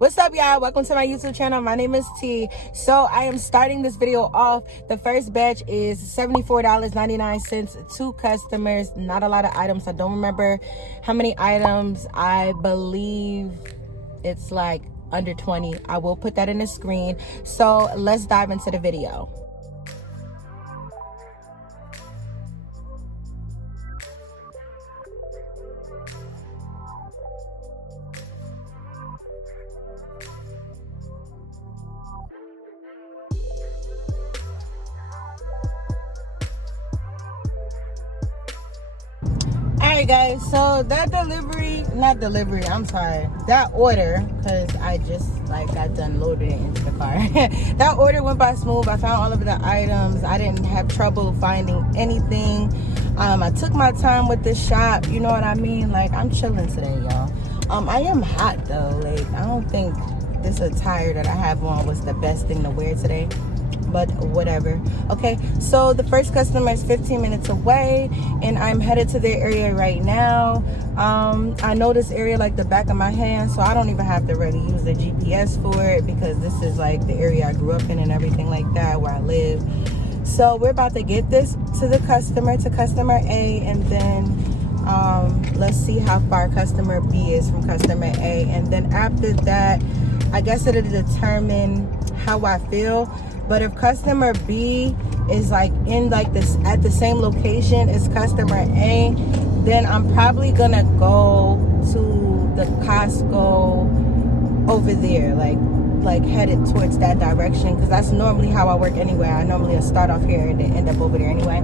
What's up, y'all? Welcome to my YouTube channel. My name is T. So I am starting this video off. The first batch is $74.99 to customers. Not a lot of items. I don't remember how many items. I believe it's like under 20. I will put that in the screen. So let's dive into the video. Alright guys, so that that order, because I just got done loading it into the car. That order went by smooth. I found all of the items. I didn't have trouble finding anything. I took my time with the shop, you know what I mean? I'm chilling today, y'all. I am hot though. I don't think this attire that I have on was the best thing to wear today, but whatever. Okay, so the first customer is 15 minutes away and I'm headed to their area right now. I know this area like the back of my hand, so I don't even have to really use the GPS for it, because this is the area I grew up in and everything like that, where I live. So we're about to get this to customer A, and then let's see how far customer B is from customer A, and then after that I guess it'll determine how I feel. But if customer B is in this at the same location as customer A, then I'm probably gonna go to the Costco over there, headed towards that direction, because that's normally how I work anyway. I normally start off here and then end up over there anyway.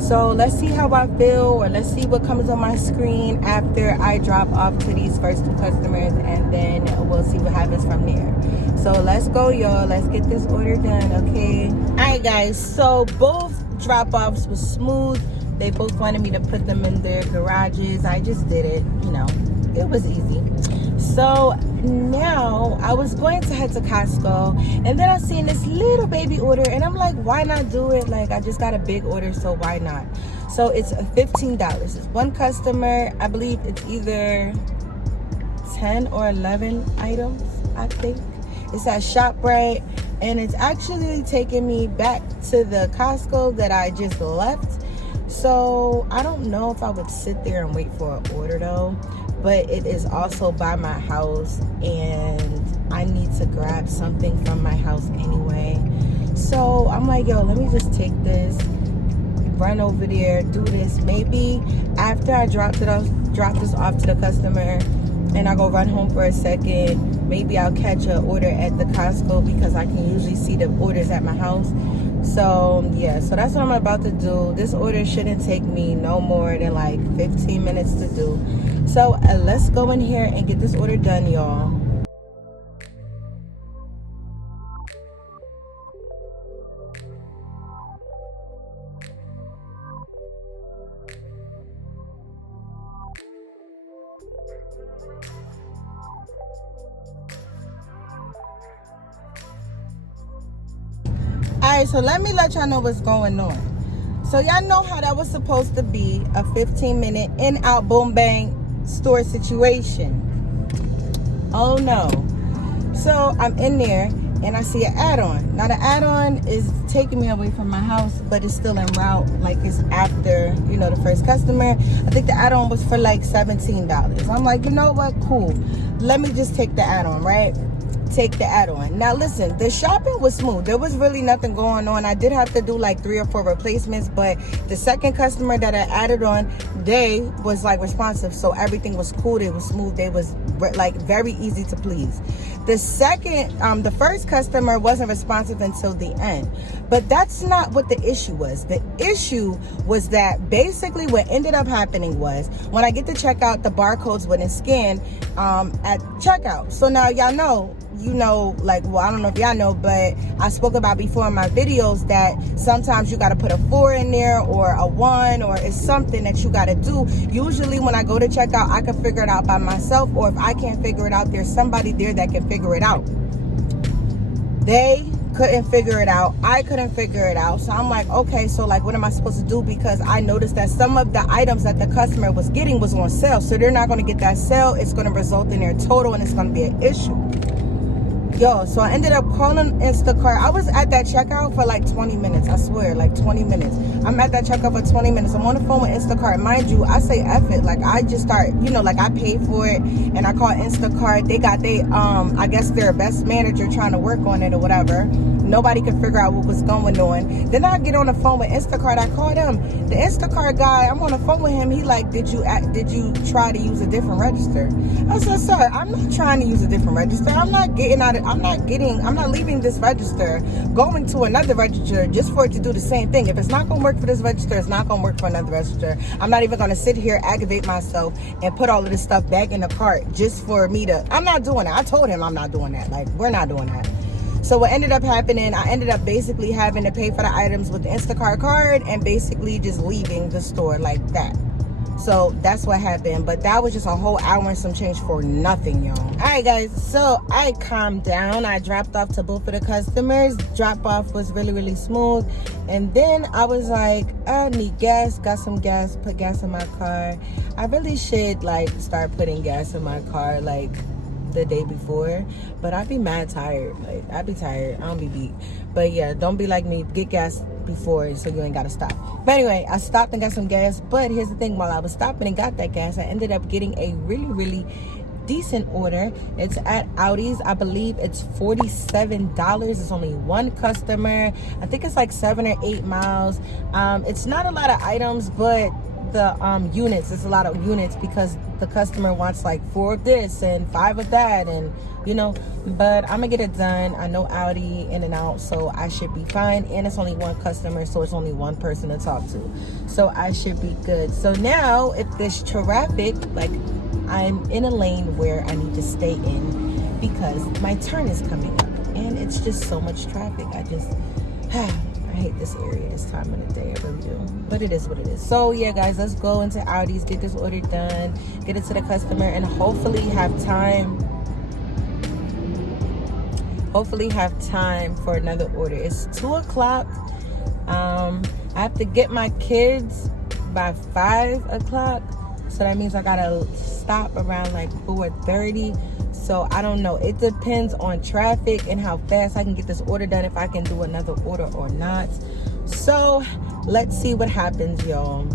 So let's see how I feel, or let's see what comes on my screen after I drop off to these first two customers, and then we'll see what happens from there. So let's go, y'all. Let's get this order done, okay? All right, guys. So both drop-offs was smooth. They both wanted me to put them in their garages. I just did it, it was easy. So now I was going to head to Costco, and then I seen this little baby order, and I'm like, why not do it? I just got a big order, so why not? So it's $15. It's one customer. I believe it's either 10 or 11 items, I think. It's at ShopRite, and it's actually taking me back to the Costco that I just left. So I don't know if I would sit there and wait for an order though, but it is also by my house, and I need to grab something from my house anyway. So I'm like, yo, let me just take this, run over there, do this. Maybe after I drop this off to the customer and I go run home for a second, maybe I'll catch an order at the Costco, because I can usually see the orders at my house. So yeah, so that's what I'm about to do. This order shouldn't take me no more than 15 minutes to do. So let's go in here and get this order done, y'all. Alright, so let me let y'all know what's going on. So y'all know how that was supposed to be a 15-minute in-out boom bang store situation. Oh no. So I'm in there and I see an add-on. Now the add-on is taking me away from my house, but it's still en route. It's after, the first customer. I think the add-on was for $17. I'm like, you know what? Cool. Let me just take the add-on, right? Take the add-on. Now listen, the shopping was smooth. There was really nothing going on. I did have to do 3 or 4 replacements, but the second customer that I added on, they was responsive, so everything was cool. They was smooth. They was very easy to please. The first customer wasn't responsive until the end, but that's not what the issue was. The issue was that basically what ended up happening was, when I get to checkout, the barcodes wouldn't scan at checkout. So now y'all know, I don't know if y'all know, but I spoke about before in my videos that sometimes you got to put a 4 in there, or a 1, or it's something that you got to do. Usually when I go to checkout, I can figure it out by myself, or if I can't figure it out, there's somebody there that can figure it out. They couldn't figure it out. I couldn't figure it out. So I'm like, okay, so what am I supposed to do? Because I noticed that some of the items that the customer was getting was on sale. So they're not going to get that sale. It's going to result in their total, and it's going to be an issue. Yo, so I ended up calling Instacart. I was at that checkout for like 20 minutes. I swear, like 20 minutes. I'm at that checkout for 20 minutes. I'm on the phone with Instacart. Mind you, I say F it. Like, I just start, like I paid for it and I called Instacart. They got I guess their best manager trying to work on it or whatever. Nobody could figure out what was going on. Then I get on the phone with Instacart. I called him. The Instacart guy, I'm on the phone with him. He like, did you try to use a different register? I said, sir, I'm not trying to use a different register. I'm not leaving this register, going to another register just for it to do the same thing. If it's not going to work for this register, it's not going to work for another register. I'm not even going to sit here, aggravate myself, and put all of this stuff back in the cart just for me to, I'm not doing that. I told him I'm not doing that. Like, we're not doing that. So what ended up happening, I ended up basically having to pay for the items with the Instacart card and basically just leaving the store like that. So that's what happened. But that was just a whole hour and some change for nothing, y'all. All right, guys. So I calmed down. I dropped off to both of the customers. Drop off was really, really smooth. And then I was like, I need gas. Got some gas. Put gas in my car. I really should like start putting gas in my car like the day before, but I'd be mad tired. Like, I'd be tired. I don't be beat. But yeah, don't be like me. Get gas before so you ain't gotta stop. But anyway, I stopped and got some gas. But here's the thing, while I was stopping and got that gas, I ended up getting a really, really decent order. It's at Audi's. I believe it's $47. It's only one customer. I think it's like 7 or 8 miles. It's not a lot of items, but the units, it's a lot of units because the customer wants like 4 of this and 5 of that, and but I'm gonna get it done. I know Audi in and out, so I should be fine. And it's only one customer, so it's only one person to talk to, so I should be good. So now if there's traffic, like, I'm in a lane where I need to stay in because my turn is coming up and it's just so much traffic. I hate this area this time of the day, I really do. But it is what it is. So yeah, guys, let's go into Audi's, get this order done, get it to the customer, and hopefully have time for another order. It's 2 o'clock. I have to get my kids by 5 o'clock. So that means I gotta stop around like 4:30. So I don't know. It depends on traffic and how fast I can get this order done, if I can do another order or not. So let's see what happens, y'all.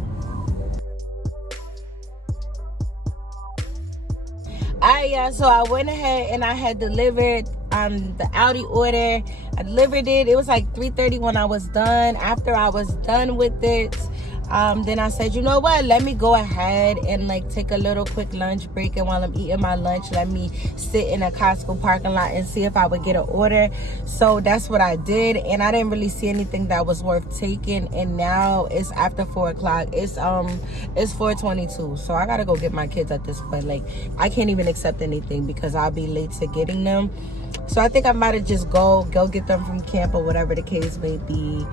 So I went ahead and I had delivered the Audi order. I delivered it. It was like 3:30 when I was done. After I was done with it, then I said, you know what, let me go ahead and like take a little quick lunch break, and while I'm eating my lunch, let me sit in a Costco parking lot and see if I would get an order. So that's what I did, and I didn't really see anything that was worth taking. And now it's after 4 o'clock. It's 4:22, so I gotta go get my kids at this point. Like, I can't even accept anything because I'll be late to getting them. So I think I might have just go get them from camp or whatever the case may be.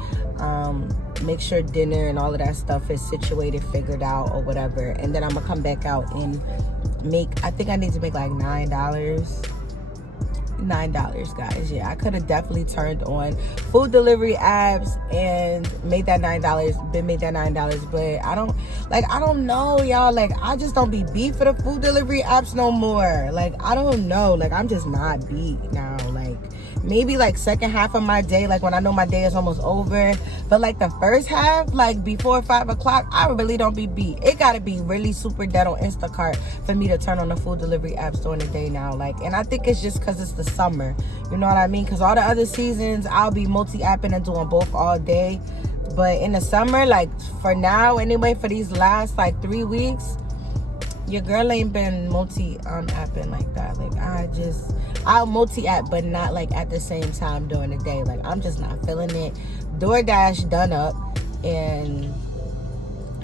Make sure dinner and all of that stuff is situated, figured out, or whatever. And then I'm gonna come back out and I think I need to make like $9, guys. Yeah, I could have definitely turned on food delivery apps and made that $9, but I don't know, y'all. Like, I just don't be beat for the food delivery apps no more. Like, I don't know. Like, I'm just not beat now. Like, maybe like second half of my day, like when I know my day is almost over. But like the first half, like before 5 o'clock, I really don't be beat. It gotta be really super dead on Instacart for me to turn on the food delivery apps during the day now. Like, and I think it's just because it's the summer, you know what I mean? Because all the other seasons I'll be multi-apping and doing both all day, but in the summer, like for now anyway, for these last like 3 weeks, your girl ain't been multi-apping like that. Like, I'll multi-app, but not like at the same time during the day. Like, I'm just not feeling it. Doordash done up, and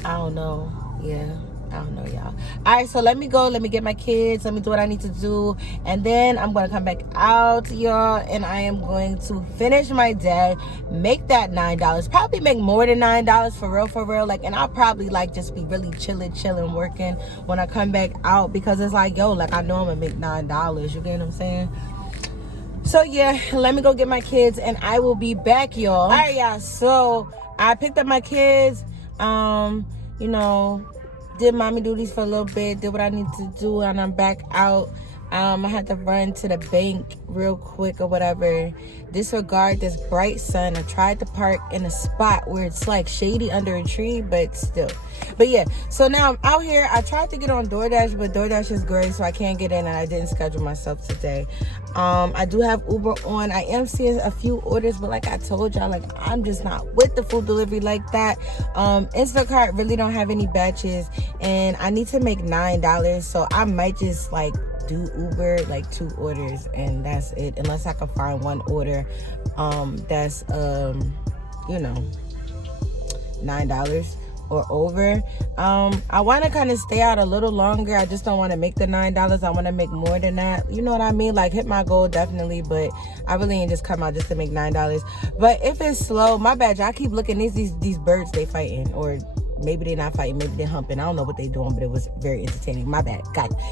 I don't know. Yeah, I don't know, y'all. All right, so let me go. Let me get my kids. Let me do what I need to do, and then I'm gonna come back out, y'all, and I am going to finish my day, make that $9, probably make more than $9 for real. Like, and I'll probably like just be really chilling, working when I come back out, because it's like, yo, like, I know I'm gonna make $9. You get what I'm saying? So yeah, let me go get my kids, and I will be back, y'all. All right, y'all. So I picked up my kids. Did mommy duties for a little bit, did what I need to do, and I'm back out. I had to run to the bank real quick or whatever. Disregard this bright sun. I tried to park in a spot where it's like shady under a tree, but still. But yeah, so now I'm out here. I tried to get on Doordash, but Doordash is gray, so I can't get in, and I didn't schedule myself today. I do have Uber on. I am seeing a few orders, but like I told y'all, like I'm just not with the food delivery like that. Instacart really don't have any batches, and I need to make $9, so I might just like do Uber like 2 orders and that's it, unless I can find one order that's you know, $9 or over. I want to kind of stay out a little longer. I just don't want to make the $9. I want to make more than that, you know what I mean? Like hit my goal definitely, but I really ain't just come out just to make $9. But if it's slow, my bad, y'all. Keep looking, these birds, they fighting, or maybe they're not fighting, maybe they're humping. I don't know what they're doing, but it was very entertaining. My bad.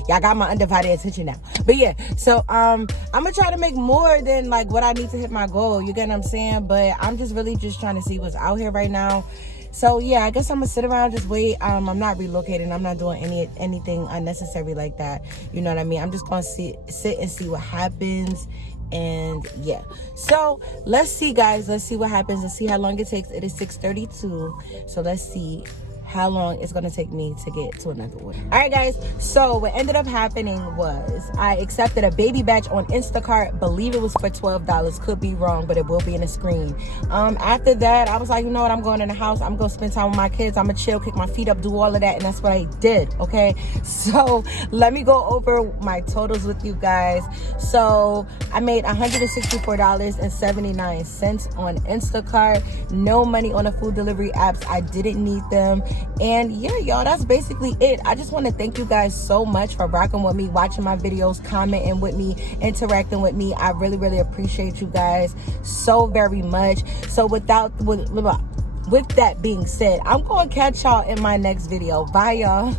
Y'all got my undivided attention now. But yeah, so I'm gonna try to make more than like what I need to hit my goal. You get what I'm saying? But I'm just really just trying to see what's out here right now. So yeah, I guess I'm gonna sit around, just wait. I'm not relocating. I'm not doing anything unnecessary like that. You know what I mean? I'm just gonna sit and see what happens. And yeah, so let's see, guys. Let's see what happens and see how long it takes. It is 6:32, so let's see how long it's gonna take me to get to another order. All right, guys, so what ended up happening was I accepted a baby batch on Instacart. Believe it was for $12, could be wrong, but it will be in the screen. After that, I was like, you know what, I'm going in the house, I'm gonna spend time with my kids, I'm gonna chill, kick my feet up, do all of that, and that's what I did. Okay, so let me go over my totals with you guys. So I made $164.79 on Instacart. No money on the food delivery apps. I didn't need them. And yeah, y'all, that's basically it. I just want to thank you guys so much for rocking with me, watching my videos, commenting with me, interacting with me. I really, really appreciate you guys so very much. So with that being said, I'm going to catch y'all in my next video. Bye, y'all.